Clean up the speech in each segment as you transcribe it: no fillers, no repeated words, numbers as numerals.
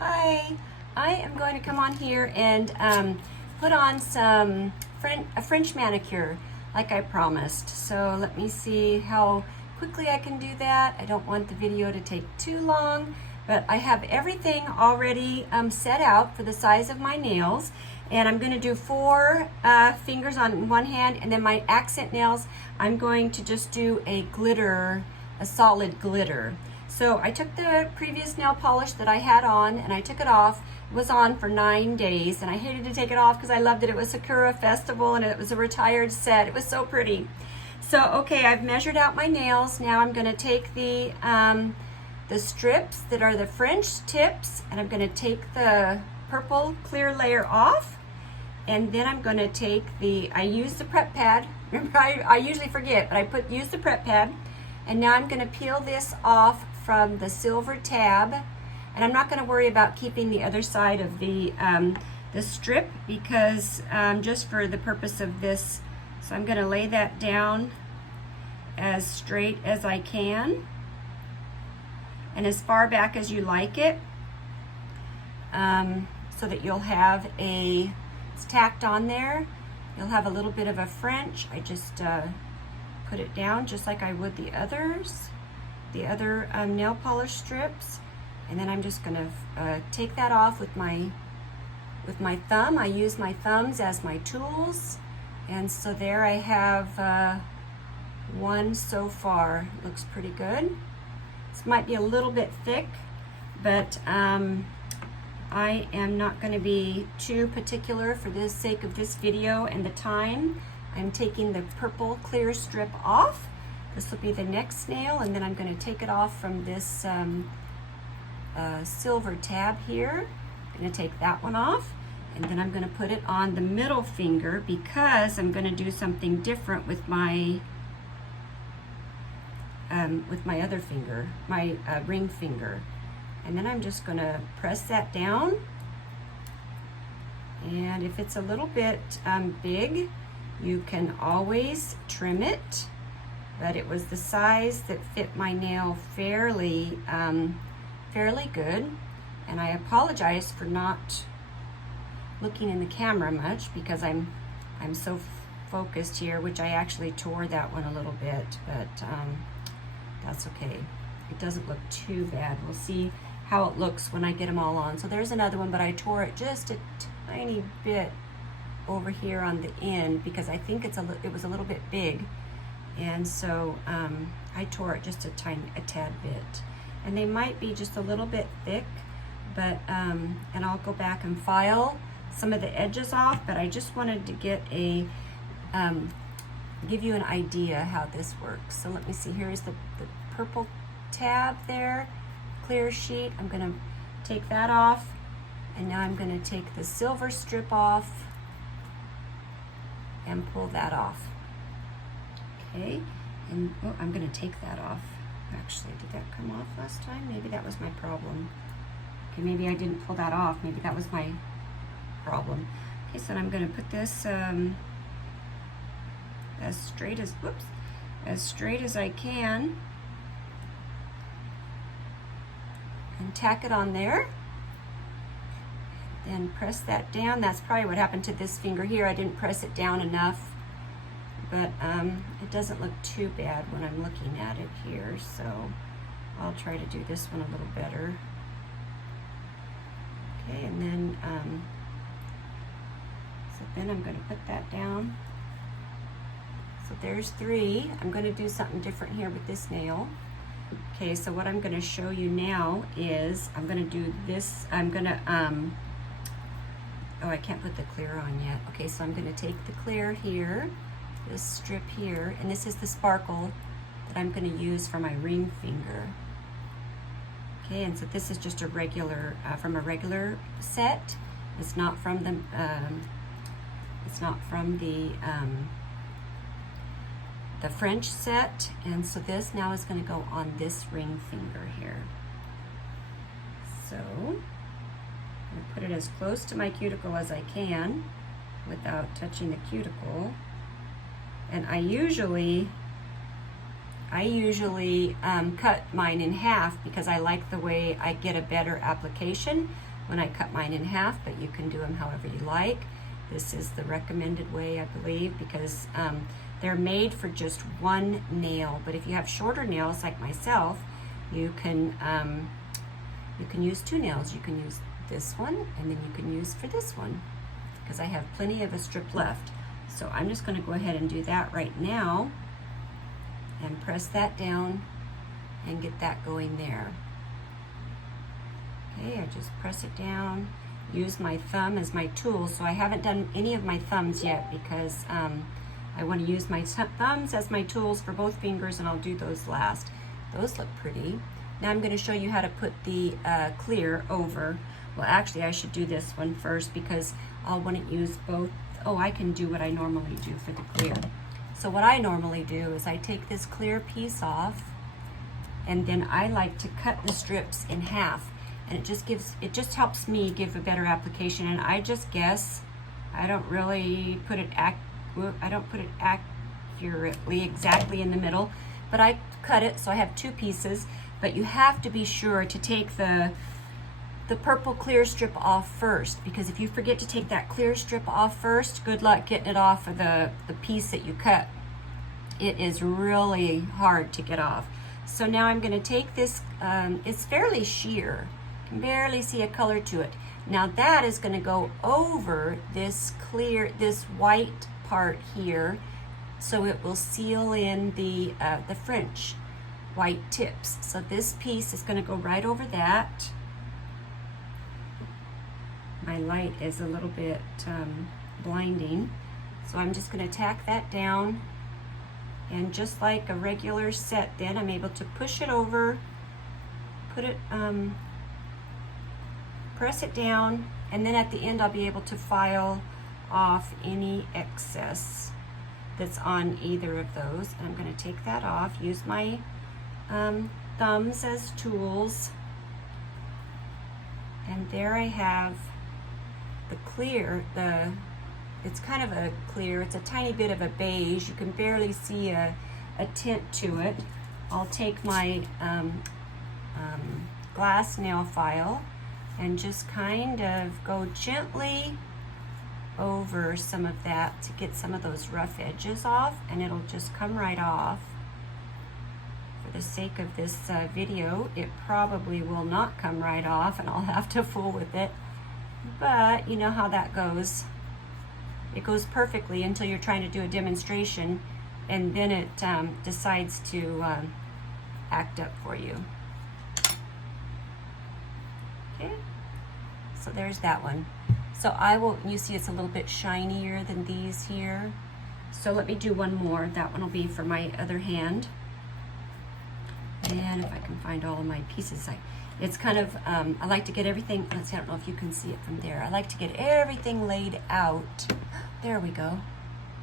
Hi, I am going to come on here and put on a French manicure like I promised. So let me see how quickly I can do that. I don't want the video to take too long, but I have everything already set out for the size of my nails. And I'm going to do 4 fingers on one hand, and then my accent nails, I'm going to just do a solid glitter. So I took the previous nail polish that I had on and I took it off. It was on for 9 days and I hated to take it off because I loved it. It was Sakura Festival and it was a retired set. It was so pretty. So okay, I've measured out my nails. Now I'm going to take the strips that are the French tips, and I'm going to take the purple clear layer off. And then I'm going to take I use the prep pad. Remember, I usually forget, but use the prep pad. And now I'm going to peel this off from the silver tab, and I'm not going to worry about keeping the other side of the strip because just for the purpose of this. So I'm going to lay that down as straight as I can and as far back as you like it, so that you'll have it's tacked on there. You'll have a little bit of a French. I just put it down just like I would the other nail polish strips, and then I'm just going to take that off with my thumb. I use my thumbs as my tools, and so there I have one so far. Looks pretty good. This might be a little bit thick, but I am not going to be too particular for the sake of this video and the time. I'm taking the purple clear strip off. This will be the next nail, and then I'm going to take it off from this silver tab here. I'm going to take that one off, and then I'm going to put it on the middle finger because I'm going to do something different with my other finger, my ring finger. And then I'm just going to press that down, and if it's a little bit big, you can always trim it, but it was the size that fit my nail fairly good. And I apologize for not looking in the camera much because I'm so focused here, which I actually tore that one a little bit, but that's okay. It doesn't look too bad. We'll see how it looks when I get them all on. So there's another one, but I tore it just a tiny bit over here on the end because I think it was a little bit big, and so I tore it just a tad bit, and they might be just a little bit thick, but and I'll go back and file some of the edges off, but I just wanted to get give you an idea how this works. So let me see, here's the purple tab there, clear sheet. I'm going to take that off, and now I'm going to take the silver strip off and pull that off. Okay, and I'm going to take that off. Actually, did that come off last time? Maybe that was my problem. Okay, maybe I didn't pull that off. Maybe that was my problem. Okay, so I'm going to put this as straight as I can and tack it on there. Then press that down. That's probably what happened to this finger here. I didn't press it down enough, but it doesn't look too bad when I'm looking at it here, so I'll try to do this one a little better. Okay, and then I'm going to put that down. So there's 3. I'm going to do something different here with this nail. Okay, so what I'm going to show you now is I'm going to do this. I'm going to oh, I can't put the clear on yet. Okay, so I'm going to take the clear here, this strip here, and this is the sparkle that I'm going to use for my ring finger. Okay, and so this is just a regular, from a regular set. It's not from the, the French set, and so this now is going to go on this ring finger here. So I'm going to put it as close to my cuticle as I can without touching the cuticle. And I usually cut mine in half because I like the way I get a better application. when I cut mine in half, but you can do them however you like. This is the recommended way, I believe, because they're made for just one nail. But if you have shorter nails like myself, you can use two nails. You can use this one, and then you can use for this one, because I have plenty of a strip left. So I'm just going to go ahead and do that right now and press that down and get that going there. Okay, I just press it down, use my thumb as my tool. So I haven't done any of my thumbs yet because I want to use my thumbs as my tools for both fingers, and I'll do those last. Those look pretty. Now I'm going to show you how to put the clear over. Well, actually I should do this one first because I'll want to use both. Oh, I can do what I normally do for the clear. So what I normally do is I take this clear piece off, and then I like to cut the strips in half. And it just helps me give a better application. And I just guess, I don't really put it accurately exactly in the middle, but I cut it so I have two pieces. But you have to be sure to take the purple clear strip off first, because if you forget to take that clear strip off first, good luck getting it off of the piece that you cut. It is really hard to get off. So now I'm going to take this, it's fairly sheer. You can barely see a color to it. Now that is going to go over this white part here, so it will seal in the French white tips. So this piece is going to go right over that. My light is a little bit blinding, so I'm just going to tack that down, and just like a regular set, then I'm able to push it over, put it, press it down, and then at the end I'll be able to file off any excess that's on either of those. And I'm going to take that off, use my thumbs as tools, and there I have the clear. It's kind of a clear, it's a tiny bit of a beige. You can barely see a tint to it. I'll take my glass nail file and just kind of go gently over some of that to get some of those rough edges off, and it'll just come right off. For the sake of this video, it probably will not come right off, and I'll have to fool with it. But you know how that goes. It goes perfectly until you're trying to do a demonstration, and then it decides to act up for you. Okay, so there's that one. So you see it's a little bit shinier than these here. So let me do one more. That one will be for my other hand. And if I can find all of my pieces, it's kind of, I like to get everything, let's see, I don't know if you can see it from there. I like to get everything laid out. There we go.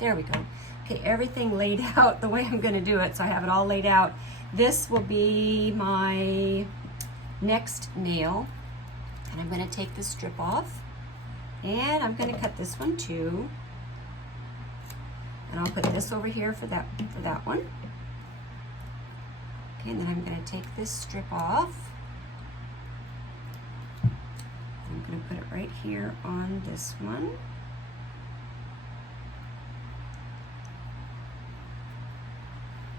There we go. Okay, everything laid out the way I'm going to do it, so I have it all laid out. This will be my next nail, and I'm going to take this strip off, and I'm going to cut this one too, and I'll put this over here for that one. Okay, and then I'm going to take this strip off. I'm going to put it right here on this one.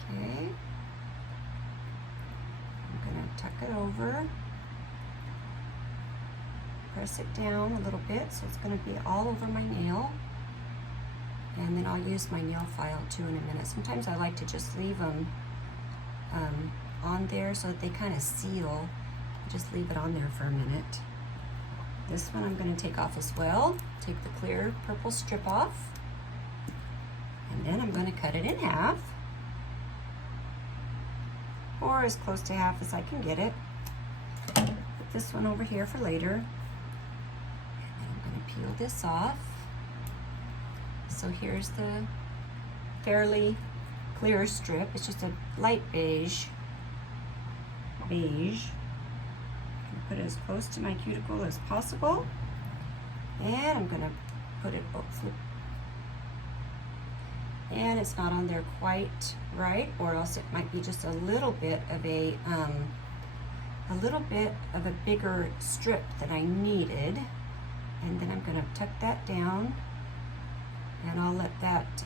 Okay, I'm going to tuck it over, press it down a little bit so it's going to be all over my nail, and then I'll use my nail file too in a minute. Sometimes I like to just leave them on there so that they kind of seal. Just leave it on there for a minute. This one I'm going to take off as well. Take the clear purple strip off, and then I'm going to cut it in half, or as close to half as I can get it. Put this one over here for later, and then I'm going to peel this off. So here's the fairly clear strip. It's just a light beige. Put it as close to my cuticle as possible, and I'm going to put it and it's not on there quite right, or else it might be just a little bit of a a little bit of a bigger strip than I needed. And then I'm going to tuck that down, and I'll let that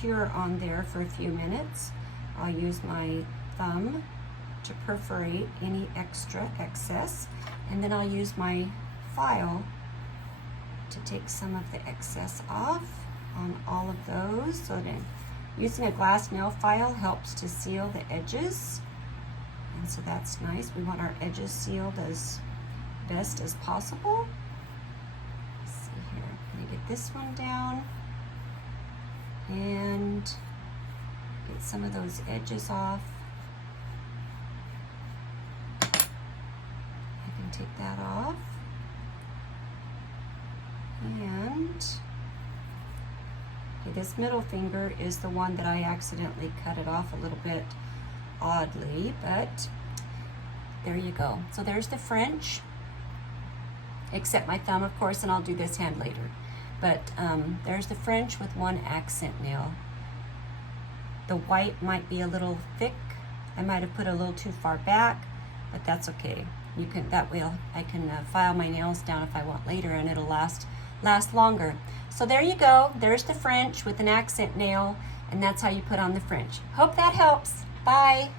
cure on there for a few minutes. I'll use my thumb to perforate any extra excess, and then I'll use my file to take some of the excess off on all of those. So then using a glass nail file helps to seal the edges, and so that's nice. We want our edges sealed as best as possible. Let's see here, I'm gonna get this one down and get some of those edges off. I can take that off. And okay, this middle finger is the one that I accidentally cut it off a little bit oddly, but there you go. So there's the French, except my thumb, of course, and I'll do this hand later. But there's the French with one accent nail. The white might be a little thick. I might have put a little too far back, but that's okay. You can, that way I can file my nails down if I want later, and it'll last longer. So there you go. There's the French with an accent nail, and that's how you put on the French. Hope that helps. Bye.